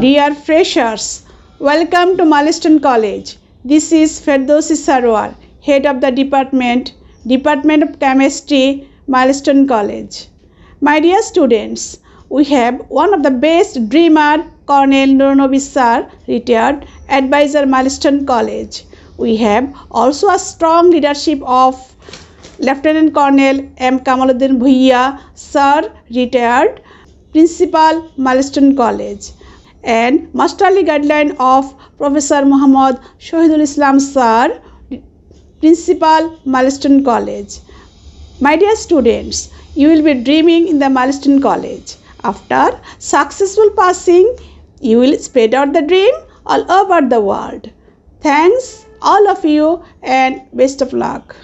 Dear freshers, welcome to Maliston College. This is Ferdowsi Sarwar, Head of the Department of Chemistry, Maliston College. My dear students, we have one of the best dreamer, Colonel Nurnobi Sir, retired advisor, Maliston College. We have also a strong leadership of Lieutenant Colonel M. Kamaluddin Bhuiya, Sir, retired Principal, Maliston College, and masterly guideline of Professor Muhammad Shahidul Islam Sir, Principal, Maliston College. My dear students, you will be dreaming in the Maliston College. After successful passing, you will spread out the dream all over the world. Thanks all of you and best of luck.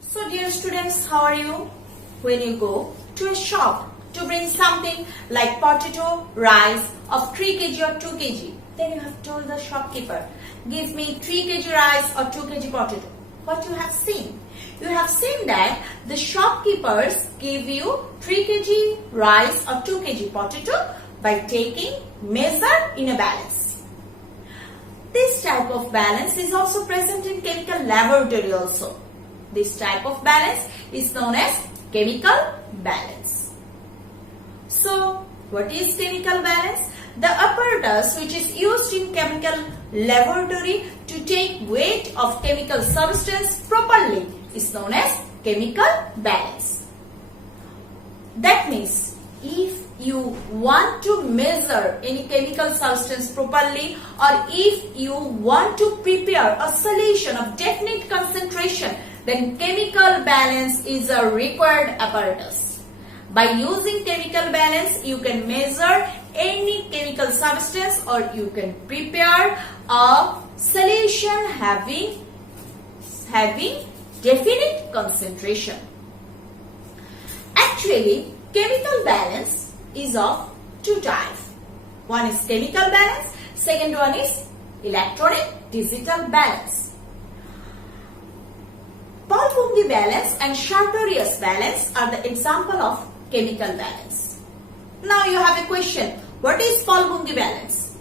So dear students, how are you? When you go to a shop to bring something like potato, rice of 3 kg or 2 kg, then you have told the shopkeeper, give me 3 kg rice or 2 kg potato. What you have seen? You have seen that the shopkeepers give you 3 kg rice or 2 kg potato by taking measure in a balance. This type of balance is also present in chemical laboratory also. This type of balance is known as chemical balance. So, what is chemical balance? The apparatus which is used in chemical laboratory to take weight of chemical substance properly is known as chemical balance. That means, if you want to measure any chemical substance properly, or if you want to prepare a solution of definite concentration, then chemical balance is a required apparatus. By using chemical balance, you can measure any chemical substance or you can prepare a solution having definite concentration. Actually, chemical balance is of two types. One is chemical balance, second one is electronic digital balance. Paul-Bungay balance and Sartorius balance are the example of chemical balance. Now you have a question, what is Paul-Bungay balance?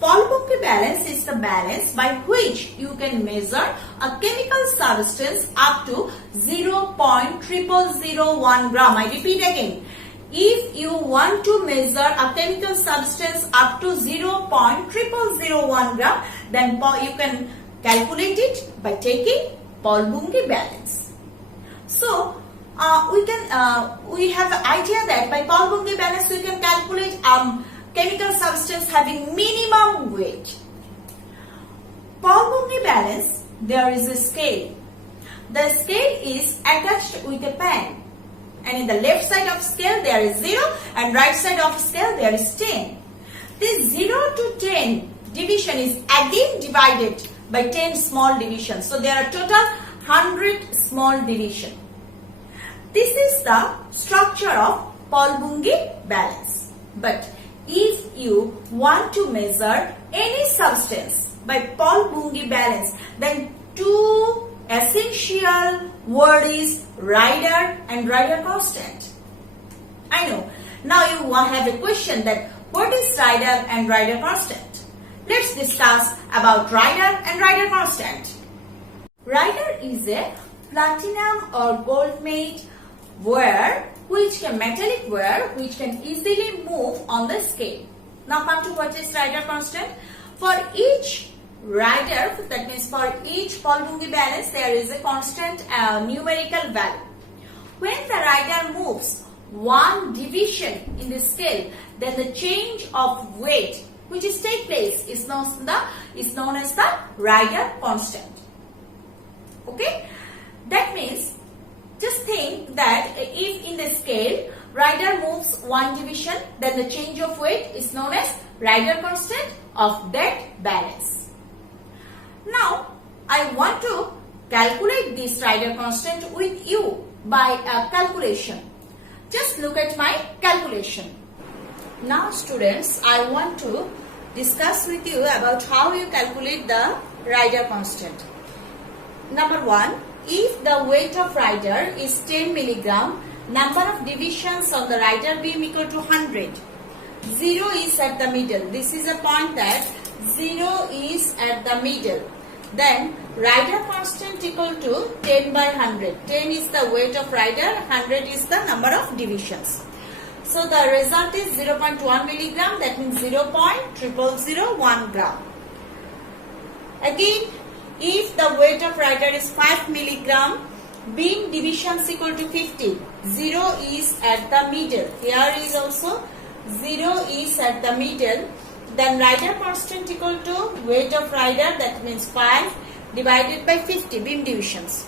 Paul-Bungay balance is the balance by which you can measure a chemical substance up to 0.0001 gram. I repeat again. If you want to measure a chemical substance up to 0.0001 gram, then you can calculate it by taking Paul-Bungay balance. So, we have the idea that by Paul-Bungay balance we can calculate chemical substance having minimum weight. Paul-Bungay balance, there is a scale. The scale is attached with a pen, and in the left side of scale there is 0 and right side of scale there is 10. This 0 to 10 division is again divided by 10 small divisions. So there are total 100 small division. This is the structure of Paul-Bungay balance. But if you want to measure any substance by Paul-Bungay balance, then two essential word is rider and rider constant. I know. Now you have a question that what is rider and rider constant? Let's discuss about rider and rider constant. Rider is a platinum or gold made wire metallic wire which can easily move on the scale. Now come to what is rider constant. For each rider, that means for each Paul Bungay balance, there is a constant numerical value. When the rider moves one division in the scale, then the change of weight which is take place is known as the rider constant. Okay, that means just think that if in the scale rider moves one division, then the change of weight is known as rider constant of that balance. Now I want to calculate this rider constant with you by a calculation. Just look at my calculation. Now students, I want to discuss with you about how you calculate the rider constant. Number 1, if the weight of rider is 10 milligram, number of divisions on the rider beam equal to 100. 0 is at the middle. This is a point that 0 is at the middle. Then rider constant equal to 10 by 100. 10 is the weight of rider, 100 is the number of divisions. So the result is 0.1 milligram, that means 0.0001 gram. Again, if the weight of rider is 5 milligram, beam divisions equal to 50. 0 is at the middle. Here is also 0 is at the middle. Then rider constant equal to weight of rider, that means 5 divided by 50 beam divisions.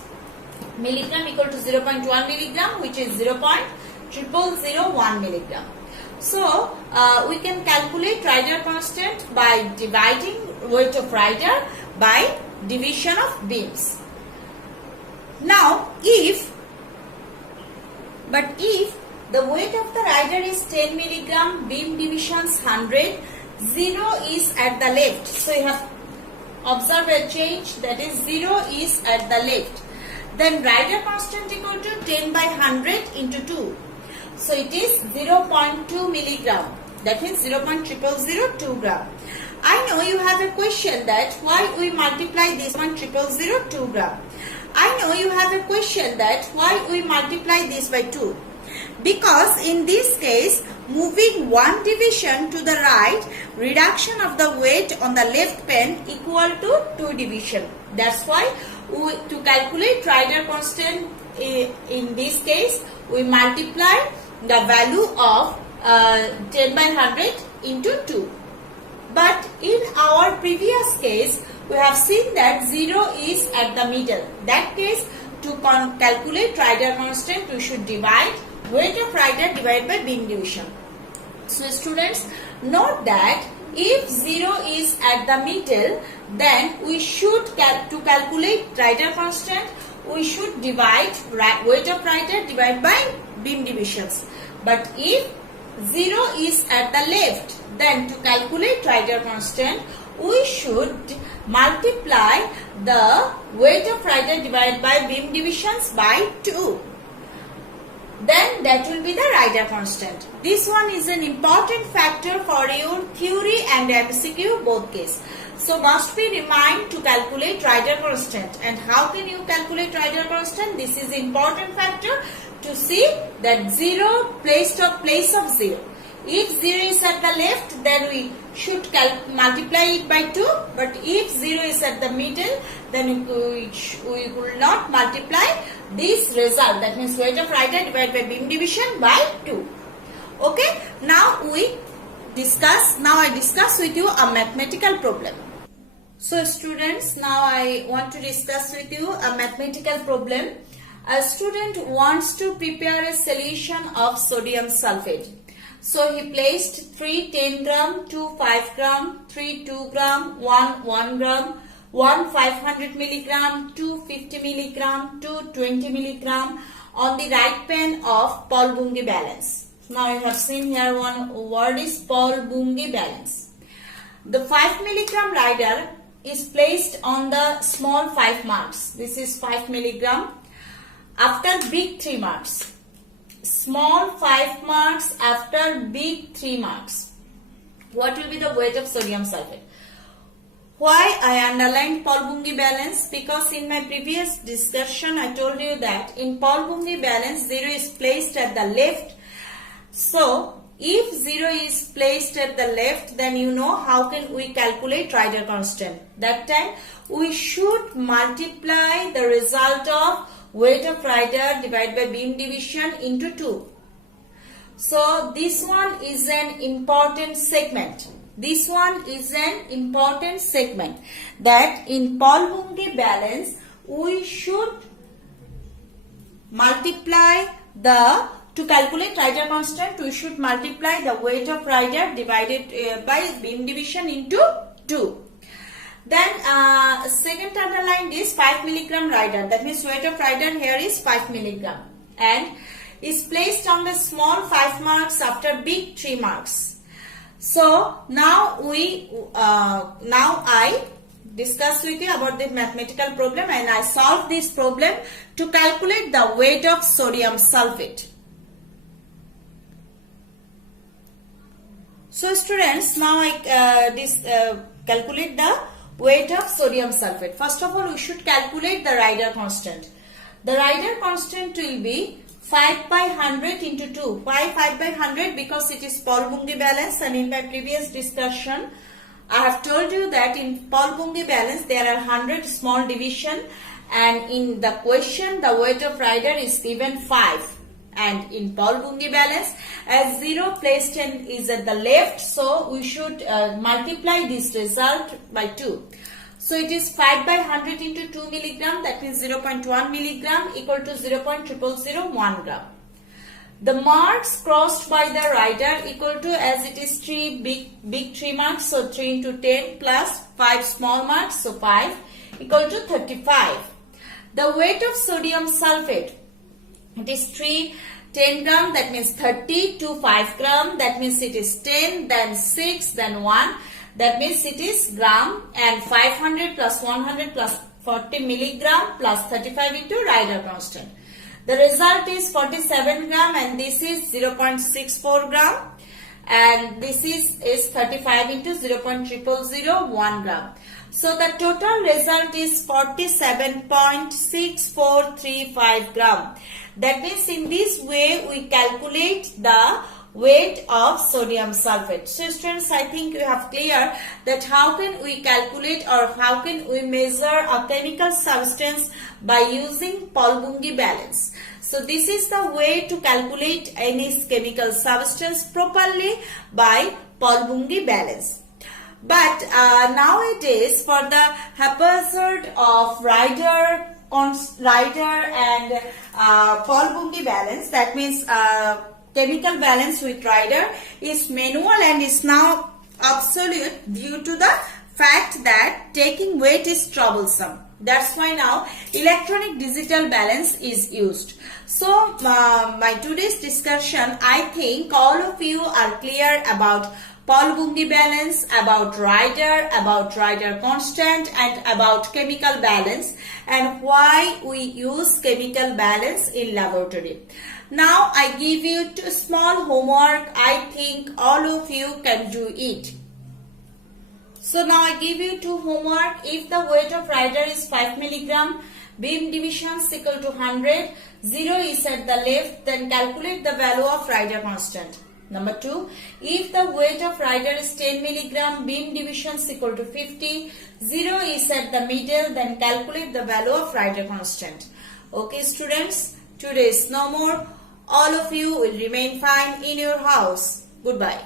Milligram equal to 0.1 milligram, which is 0.0001 milligram. So we can calculate rider constant by dividing weight of rider by division of beams. Now if the weight of the rider is 10 milligram, beam divisions 100, 0 is at the left. So you have observed a change, that is 0 is at the left. Then rider constant equal to 10 by 100 into 2. So it is 0.2 milligram. That means 0.0002 gram. I know you have a question that why we multiply this 0.0002 gram. I know you have a question that why we multiply this by 2. Because in this case, moving one division to the right, reduction of the weight on the left pen equal to 2 division. That's why to calculate rider constant in this case, we multiply the value of 10 by 100 into 2. But in our previous case, we have seen that 0 is at the middle. That case, to calculate rider constant, we should divide weight of rider divided by beam division. So students, note that if 0 is at the middle, then we should to calculate rider constant, we should divide weight of rider divided by beam divisions. But if 0 is at the left, then to calculate rider constant, we should multiply the weight of rider divided by beam divisions by 2. Then that will be the rider constant. This one is an important factor for your theory and MCQ both case. So must be remind to calculate rider constant. And how can you calculate rider constant? This is important factor to see that 0 place of 0. If 0 is at the left, then we should multiply it by 2. But if 0 is at the middle, then we will not multiply this result. That means weight of rider divided by beam division by 2. Okay. Now I discuss with you a mathematical problem. So students, now I want to discuss with you a mathematical problem. A student wants to prepare a solution of sodium sulfate. So he placed 3 10 gram, 2 5 gram, 3 2 gram, 1 1 gram, 1 500 milligram, 2 50 milligram, 2 20 milligram on the right pen of Paul Bungay balance. Now you have seen here one word is Paul Bungay balance. The 5 milligram rider is placed on the small 5 marks. This is 5 milligram. After big 3 marks. Small 5 marks after big 3 marks. What will be the weight of sodium sulfate? Why I underlined Paul-Bungay balance? Because in my previous discussion I told you that in Paul-Bungay balance 0 is placed at the left. So if 0 is placed at the left, then you know how can we calculate rider constant. That time we should multiply the result of weight of rider divided by beam division into 2. So this one is an important segment. This one is an important segment that in Paul-Bungay balance we should multiply to calculate rider constant, we should multiply the weight of rider divided by beam division into 2. Then second underlined is 5 milligram rider. That means weight of rider here is 5 milligram and is placed on the small 5 marks after big 3 marks. So now I discussed with you about the mathematical problem and I solved this problem to calculate the weight of sodium sulfate. So students, now I calculate the weight of sodium sulfate. First of all, we should calculate the rider constant. The rider constant will be 5 by 100 into 2. Why 5 by 100? Because it is Paul-Bungay balance, and in my previous discussion I have told you that in Paul-Bungay balance there are 100 small division, and in the question the weight of rider is given 5. And in Paul-Bungay balance, as 0 placed is at the left, so we should multiply this result by 2. So it is 5 by 100 into 2 milligram, that means 0.1 milligram equal to 0.0001 gram. The marks crossed by the rider equal to, as it is 3 big 3 marks, so 3 into 10 plus 5 small marks, so 5 equal to 35. The weight of sodium sulfate, it is 10 gram, that means 30 to 5 gram, that means it is 10, then 6, then 1, that means it is gram, and 500 plus 100 plus 40 milligram plus 35 into rider constant. The result is 47 gram and this is 0.64 gram and this is 35 into 0.0001 gram. So the total result is 47.6435 gram. That means in this way we calculate the weight of sodium sulfate. So students, I think you have clear that how can we calculate or how can we measure a chemical substance by using Paul-Bungay balance. So this is the way to calculate any chemical substance properly by Paul-Bungay balance. But nowadays, for the haphazard of rider and Paul-Bungay balance, that means chemical balance with rider is manual and is now absolute due to the fact that taking weight is troublesome. That's why now electronic digital balance is used. So my today's discussion, I think all of you are clear about Paul-Bungay balance, about rider constant and about chemical balance and why we use chemical balance in laboratory. Now I give you two small homework. I think all of you can do it. So now I give you two homework. If the weight of rider is 5 milligram, beam division is equal to 100, 0 is at the left, then calculate the value of rider constant. Number 2, if the weight of rider is 10 milligram, beam division is equal to 50, 0 is at the middle, then calculate the value of rider constant. Okay students, today is no more. All of you will remain fine in your house. Goodbye.